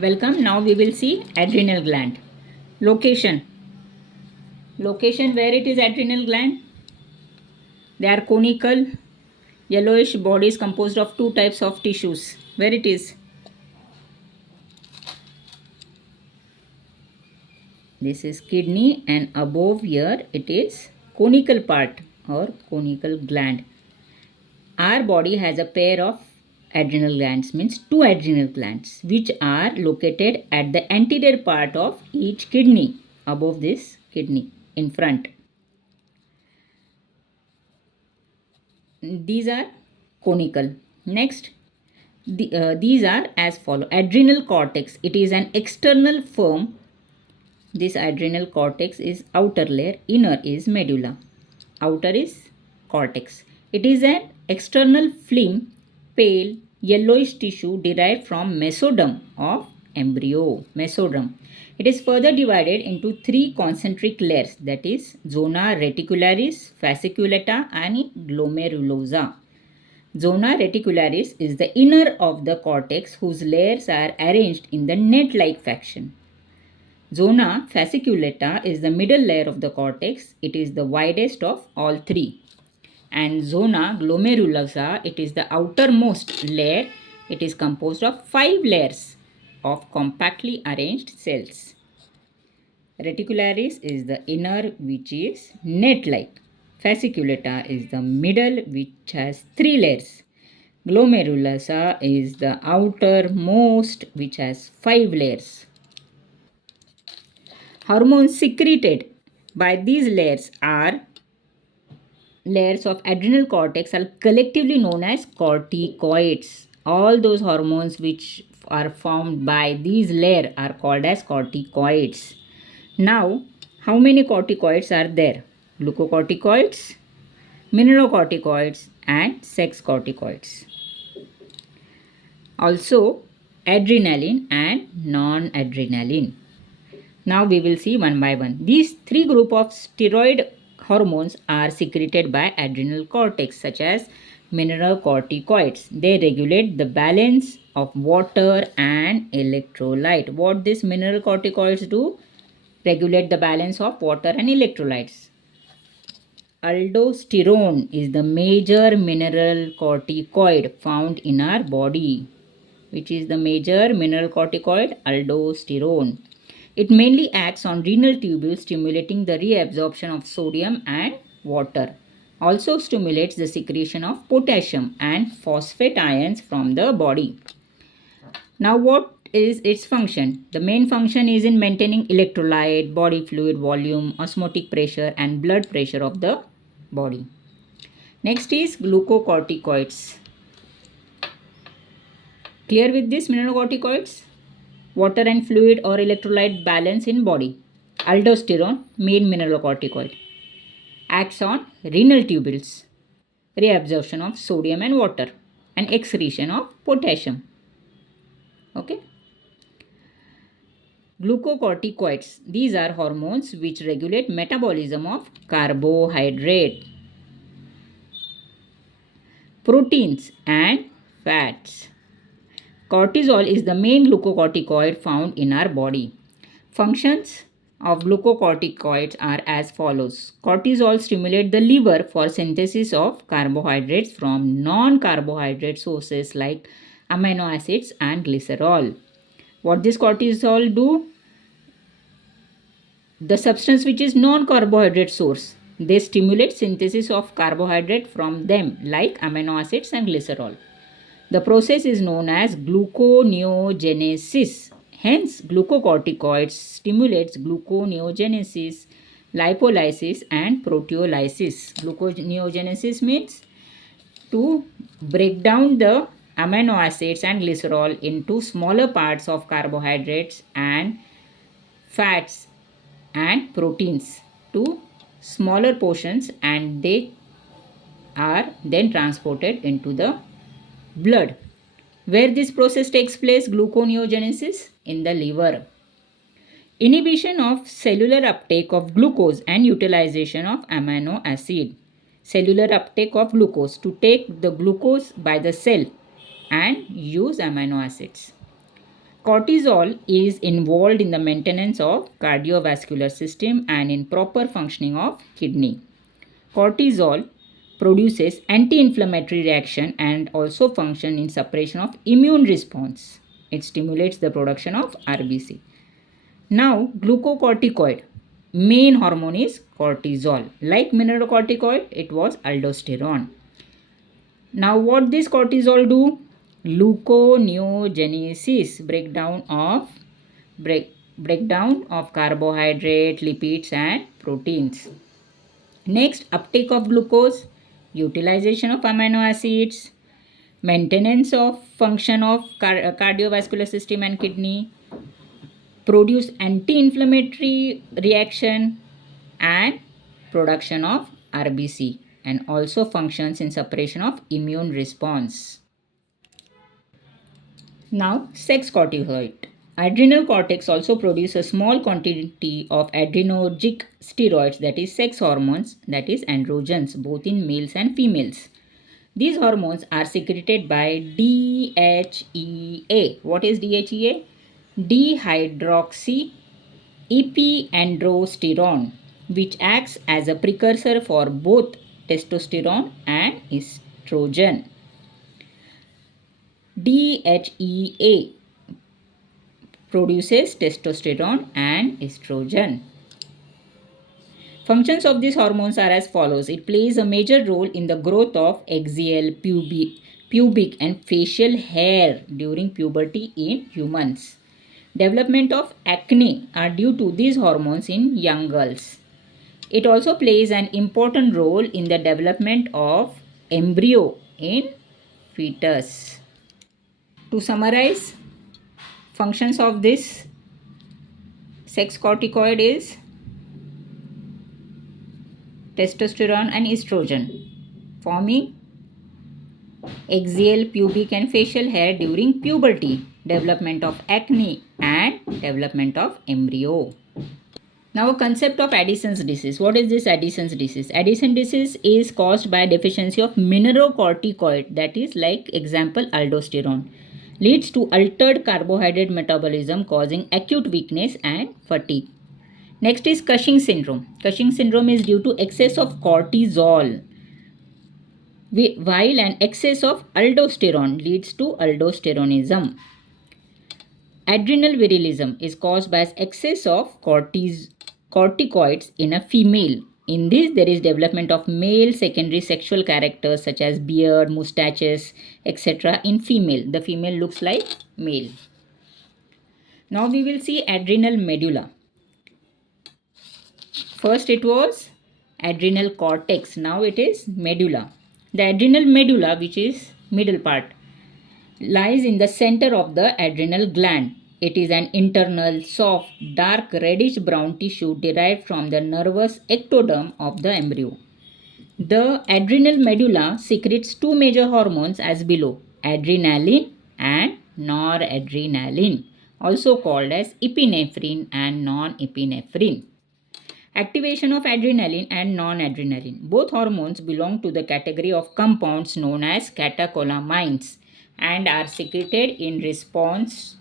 Welcome. Now we will see adrenal gland. Location. Location where it is adrenal gland. They are conical, yellowish bodies composed of two types of tissues. Where it is? This is kidney and above here it is conical part or conical gland. Our body has a pair of adrenal glands, means two adrenal glands, which are located at the anterior part of each kidney, above this kidney in front. These are conical. Next, these are as follow. Adrenal cortex, it is an external form. This adrenal cortex is outer layer, inner is medulla. Outer is cortex. It is an external film, pale yellowish tissue derived from mesoderm of embryo. Mesoderm. It is further divided into three concentric layers, that is zona reticularis, fasciculata and glomerulosa. Zona reticularis is the inner of the cortex whose layers are arranged in the net-like fashion. Zona fasciculata is the middle layer of the cortex. It is the widest of all three. And zona glomerulosa, it is the outermost layer. It is composed of 5 layers of compactly arranged cells. Reticularis is the inner, which is net-like. Fasciculata is the middle, which has 3 layers. Glomerulosa is the outermost, which has 5 layers. Hormones secreted by these layers are layers of adrenal cortex are collectively known as corticoids. All those hormones which are formed by these layers are called as corticoids. Now, how many corticoids are there? Glucocorticoids, mineralocorticoids and sex corticoids. Also, adrenaline and non-adrenaline. Now we will see one by one. These three groups of steroid hormones are secreted by adrenal cortex, such as mineralocorticoids. They regulate the balance of water and electrolyte. What these mineralocorticoids do? Regulate the balance of water and electrolytes. Aldosterone is the major mineralocorticoid found in our body. Which is the major mineralocorticoid? Aldosterone. It mainly acts on renal tubules, stimulating the reabsorption of sodium and water. Also stimulates the secretion of potassium and phosphate ions from the body. Now, what is its function? The main function is in maintaining electrolyte, body fluid volume, osmotic pressure and blood pressure of the body. Next is glucocorticoids. Clear with this mineralocorticoids? Water and fluid or electrolyte balance in body. Aldosterone, main mineralocorticoid, acts on renal tubules, reabsorption of sodium and water and excretion of potassium. Okay. Glucocorticoids, these are hormones which regulate metabolism of carbohydrate, proteins and fats. Cortisol is the main glucocorticoid found in our body. Functions of glucocorticoids are as follows. Cortisol stimulates the liver for synthesis of carbohydrates from non-carbohydrate sources like amino acids and glycerol. What does cortisol do? The substance which is non-carbohydrate source, they stimulate synthesis of carbohydrate from them like amino acids and glycerol. The process is known as gluconeogenesis. Hence, glucocorticoids stimulates gluconeogenesis, lipolysis and proteolysis. Gluconeogenesis means to break down the amino acids and glycerol into smaller parts of carbohydrates and fats and proteins to smaller portions, and they are then transported into the blood. Where this process takes place? Gluconeogenesis in the liver. Inhibition of cellular uptake of glucose and utilization of amino acid. Cellular uptake of glucose, to take the glucose by the cell and use amino acids. Cortisol is involved in the maintenance of cardiovascular system and in proper functioning of kidney. Cortisol produces anti-inflammatory reaction and also function in suppression of immune response. It stimulates the production of RBC. Now, glucocorticoid, main hormone is cortisol. Like mineralocorticoid, it was aldosterone. Now, what this cortisol do? Gluconeogenesis, breakdown of carbohydrate, lipids, and proteins. Next, uptake of glucose, utilization of amino acids, maintenance of function of cardiovascular system and kidney, produce anti-inflammatory reaction and production of RBC, and also functions in suppression of immune response. Now, sex corticoid. Adrenal cortex also produce a small quantity of adrenergic steroids, that is sex hormones, that is androgens, both in males and females. These hormones are secreted by DHEA. What is DHEA? Dihydroxy epiandrosterone, which acts as a precursor for both testosterone and estrogen. DHEA produces testosterone and estrogen. Functions of these hormones are as follows. It plays a major role in the growth of axial, pubic and facial hair during puberty in humans. Development of acne are due to these hormones in young girls. It also plays an important role in the development of embryo in fetus. To summarize, functions of this sex corticoid is testosterone and estrogen, forming axial, pubic and facial hair during puberty, development of acne and development of embryo. Now, a concept of Addison's disease. What is this Addison's disease? Addison disease is caused by deficiency of mineralocorticoid, that is like example aldosterone. Leads to altered carbohydrate metabolism causing acute weakness and fatigue. Next is Cushing syndrome. Cushing syndrome is due to excess of cortisol, while an excess of aldosterone leads to aldosteronism. Adrenal virilism is caused by excess of corticoids in a female. In this, there is development of male secondary sexual characters such as beard, mustaches, etc. in female. The female looks like male. Now we will see adrenal medulla. First it was adrenal cortex. Now it is medulla. The adrenal medulla, which is middle part, lies in the center of the adrenal gland. It is an internal, soft, dark, reddish brown tissue derived from the nervous ectoderm of the embryo. The adrenal medulla secretes two major hormones as below: adrenaline and noradrenaline, also called as epinephrine and norepinephrine. Activation of adrenaline and noradrenaline. Both hormones belong to the category of compounds known as catecholamines and are secreted in response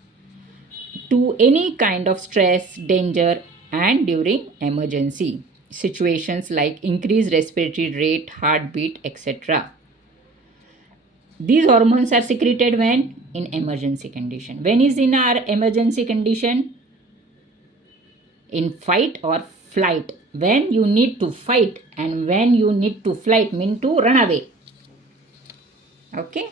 to any kind of stress, danger, and during emergency situations like increased respiratory rate, heartbeat, etc. These hormones are secreted when? In emergency condition. When is in our emergency condition? In fight or flight. When you need to fight and when you need to flight mean to run away. Okay.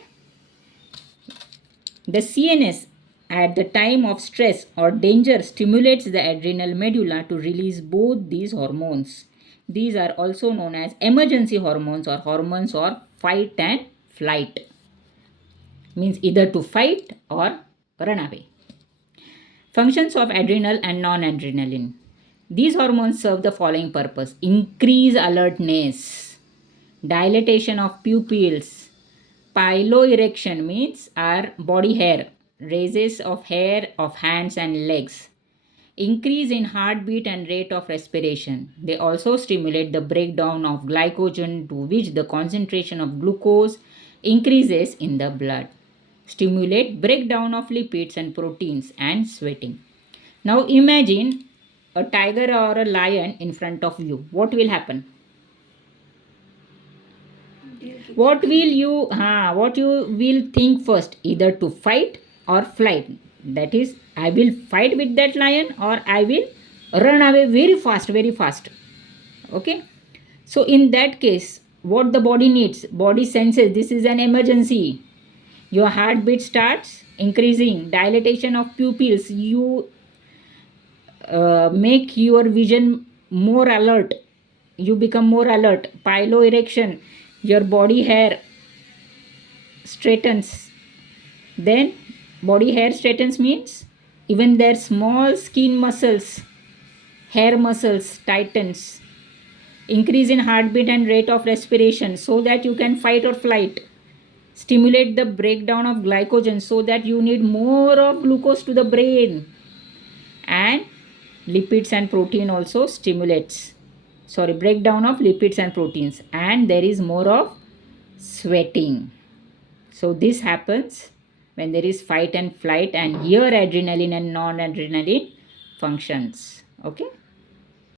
The CNS at the time of stress or danger stimulates the adrenal medulla to release both these hormones. These are also known as emergency hormones or hormones for fight and flight. Means either to fight or run away. Functions of adrenal and non-adrenaline. These hormones serve the following purpose: increase alertness, dilatation of pupils, piloerection means our body hair, raises of hair of hands and legs, increase in heartbeat and rate of respiration. They also stimulate the breakdown of glycogen, to which the concentration of glucose increases in the blood. stimulate breakdown of lipids and proteins and sweating. Now imagine a tiger or a lion in front of you. What will happen? What you will think first? Either to fight or flight. That is, I will fight with that lion or I will run away very fast, very fast. Okay. So in that case, what the body needs? Body senses this is an emergency. Your heartbeat starts increasing, dilatation of pupils. You make your vision more alert. You become more alert. Piloerection. Your body hair straightens. Then body hair straightens means even their small skin muscles, hair muscles tightens. Increase in heartbeat and rate of respiration so that you can fight or flight. Stimulate the breakdown of glycogen so that you need more of glucose to the brain. And lipids and protein also stimulates. Breakdown of lipids and proteins. And there is more of sweating. So this happens when there is fight and flight, and here adrenaline and non-adrenaline functions. Okay.